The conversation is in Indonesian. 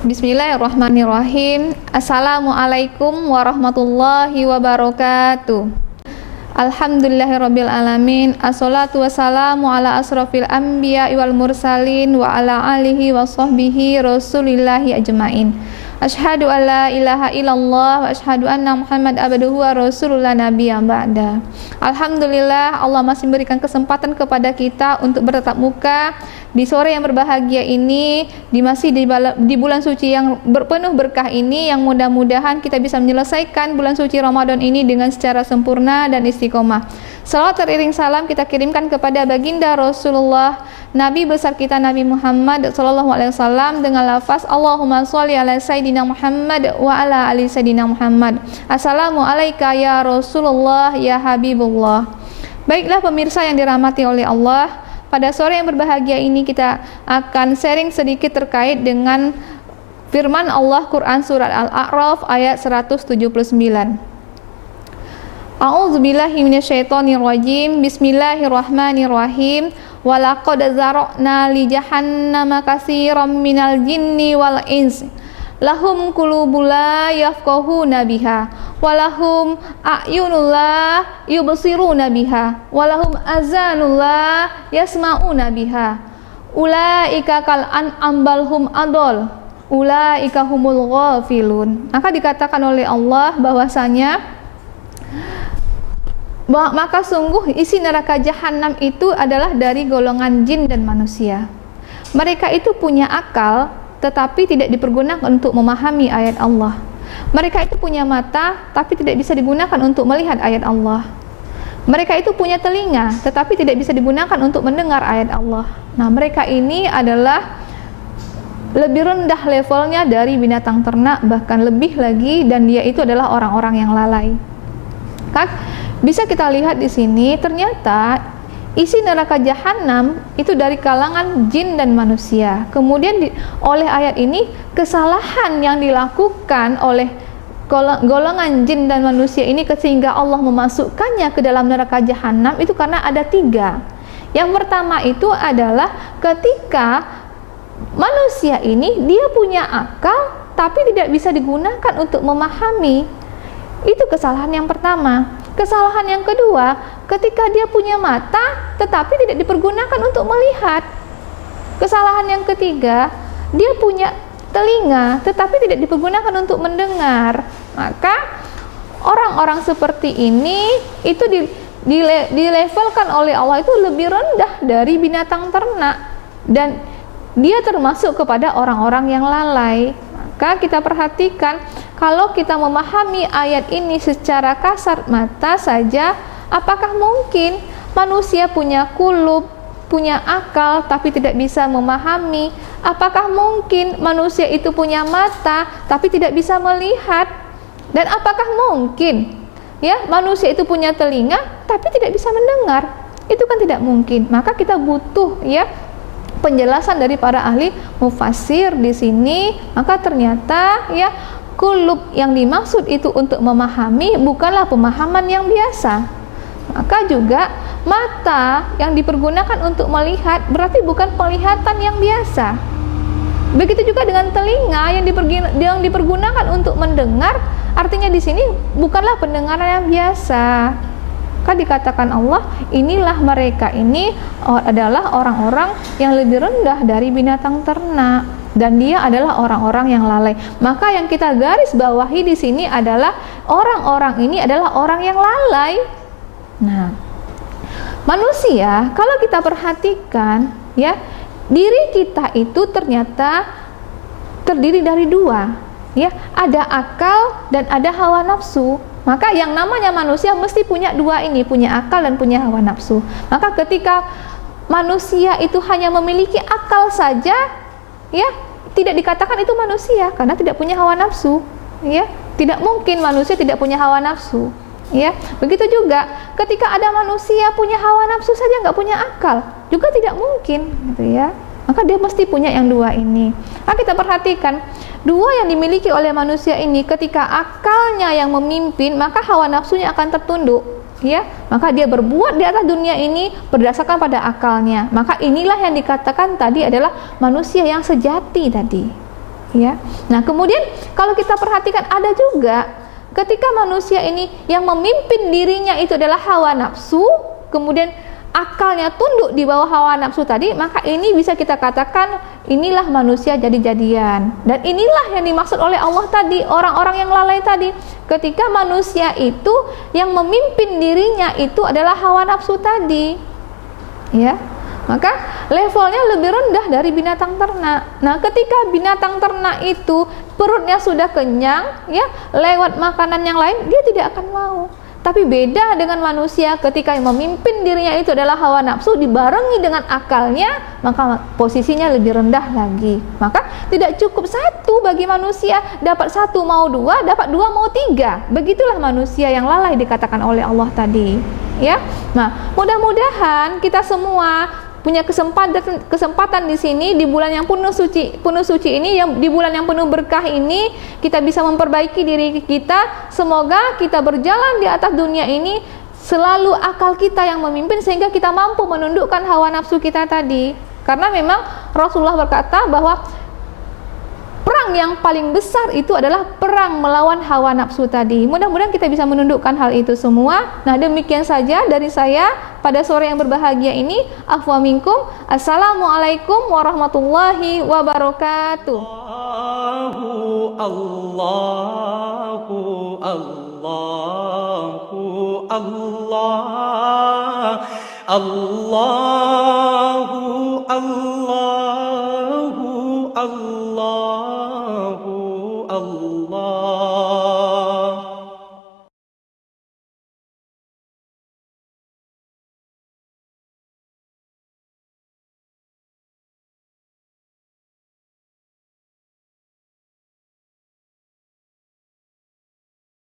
Bismillahirrahmanirrahim. Assalamualaikum warahmatullahi wabarakatuh. Alhamdulillahirabbil alamin. Assalatu wassalamu ala asrofil anbiya wal mursalin wa ala alihi wa sahbihi rasulillahi ajmain. Asyhadu an la ilaha illallah wa asyhadu anna Muhammad abduhu wa rasulullah nabiyya ba'da. Alhamdulillah, Allah masih memberikan kesempatan kepada kita untuk bertatap muka di sore yang berbahagia ini, di bulan suci yang penuh berkah ini, yang mudah-mudahan kita bisa menyelesaikan bulan suci Ramadan ini dengan secara sempurna dan istiqomah. Salawat teriring salam kita kirimkan kepada baginda Rasulullah, Nabi besar kita Nabi Muhammad sallallahu alaihi wasallam, dengan lafaz Allahumma sholli ala sayyidina Muhammad wa ala ali sayyidina Muhammad. Assalamu alayka ya Rasulullah ya Habibullah. Baiklah pemirsa yang dirahmati oleh Allah, pada sore yang berbahagia ini kita akan sharing sedikit terkait dengan firman Allah Quran surat Al-A'raf ayat 179. A'udzubillahi minasyaitonirrajim. Bismillahirrahmanirrahim. Walaqad zara'na li jahannama katsiran minal jinni wal ins. Lahum qulubun la yafqahuna biha walahum a'yunun la yubsiruna biha walahum azanun la yasma'una biha ulaika kal an'am bal hum adall ulaika humul ghafilun. Maka dikatakan oleh Allah bahwasanya maka sungguh isi neraka jahanam itu adalah dari golongan jin dan manusia. Mereka itu punya akal tetapi tidak dipergunakan untuk memahami ayat Allah. Mereka itu punya mata tapi tidak bisa digunakan untuk melihat ayat Allah. Mereka itu punya telinga tetapi tidak bisa digunakan untuk mendengar ayat Allah. Nah, mereka ini adalah lebih rendah levelnya dari binatang ternak, bahkan lebih lagi, dan dia itu adalah orang-orang yang lalai. Bisa kita lihat di sini, ternyata isi neraka jahanam itu dari kalangan jin dan manusia. Kemudian oleh ayat ini, kesalahan yang dilakukan oleh golongan jin dan manusia ini sehingga Allah memasukkannya ke dalam neraka jahanam itu karena ada 3. Yang pertama itu adalah ketika manusia ini dia punya akal tapi tidak bisa digunakan untuk memahami. Itu kesalahan yang pertama. Kesalahan yang kedua, ketika dia punya mata tetapi tidak dipergunakan untuk melihat. Kesalahan yang ketiga, dia punya telinga tetapi tidak dipergunakan untuk mendengar. Maka orang-orang seperti ini itu dilevelkan oleh Allah itu lebih rendah dari binatang ternak, dan dia termasuk kepada orang-orang yang lalai. Maka kita perhatikan, kalau kita memahami ayat ini secara kasat mata saja, apakah mungkin manusia punya qulub, punya akal tapi tidak bisa memahami? Apakah mungkin manusia itu punya mata tapi tidak bisa melihat? Dan apakah mungkin manusia itu punya telinga tapi tidak bisa mendengar? Itu kan tidak mungkin. Maka kita butuh penjelasan dari para ahli mufassir di sini. Maka ternyata qulub yang dimaksud itu untuk memahami bukanlah pemahaman yang biasa. Maka juga mata yang dipergunakan untuk melihat berarti bukan penglihatan yang biasa. Begitu juga dengan telinga yang dipergunakan untuk mendengar, artinya di sini bukanlah pendengaran yang biasa. Maka dikatakan Allah, inilah mereka ini adalah orang-orang yang lebih rendah dari binatang ternak, dan dia adalah orang-orang yang lalai. Maka yang kita garis bawahi di sini adalah orang-orang ini adalah orang yang lalai. Nah, manusia kalau kita perhatikan diri kita itu ternyata terdiri dari 2. Ada akal dan ada hawa nafsu. Maka yang namanya manusia mesti punya 2 ini, punya akal dan punya hawa nafsu. Maka ketika manusia itu hanya memiliki akal saja, tidak dikatakan itu manusia karena tidak punya hawa nafsu. Tidak mungkin manusia tidak punya hawa nafsu. Begitu juga ketika ada manusia punya hawa nafsu saja nggak punya akal, juga tidak mungkin, Maka dia mesti punya yang 2 ini. Nah, kita perhatikan 2 yang dimiliki oleh manusia ini, ketika akalnya yang memimpin, maka hawa nafsunya akan tertunduk. Maka dia berbuat di atas dunia ini berdasarkan pada akalnya. Maka inilah yang dikatakan tadi adalah manusia yang sejati tadi. Ya. Nah, kemudian kalau kita perhatikan ada juga ketika manusia ini yang memimpin dirinya itu adalah hawa nafsu, kemudian akalnya tunduk di bawah hawa nafsu tadi, maka ini bisa kita katakan inilah manusia jadi-jadian. Dan inilah yang dimaksud oleh Allah tadi, orang-orang yang lalai tadi. Ketika manusia itu yang memimpin dirinya itu adalah hawa nafsu tadi. Ya. Maka levelnya lebih rendah dari binatang ternak. Nah, ketika binatang ternak itu perutnya sudah kenyang, ya, lewat makanan yang lain dia tidak akan mau. Tapi beda dengan manusia, ketika yang memimpin dirinya itu adalah hawa nafsu dibarengi dengan akalnya, maka posisinya lebih rendah lagi. Maka tidak cukup satu bagi manusia, dapat satu mau dua, dapat dua mau tiga. Begitulah manusia yang lalai dikatakan oleh Allah tadi. Ya, nah mudah-mudahan kita semua punya kesempatan di sini di bulan yang penuh suci ini, yang di bulan yang penuh berkah ini, kita bisa memperbaiki diri kita. Semoga kita berjalan di atas dunia ini selalu akal kita yang memimpin, sehingga kita mampu menundukkan hawa nafsu kita tadi. Karena memang Rasulullah berkata bahwa perang yang paling besar itu adalah perang melawan hawa nafsu tadi. Mudah-mudahan kita bisa menundukkan hal itu semua. Nah, demikian saja dari saya pada sore yang berbahagia ini. Afwa minkum. Assalamualaikum warahmatullahi wabarakatuh. Allahu Allahu Allah Allahu Allahu Allahu Allah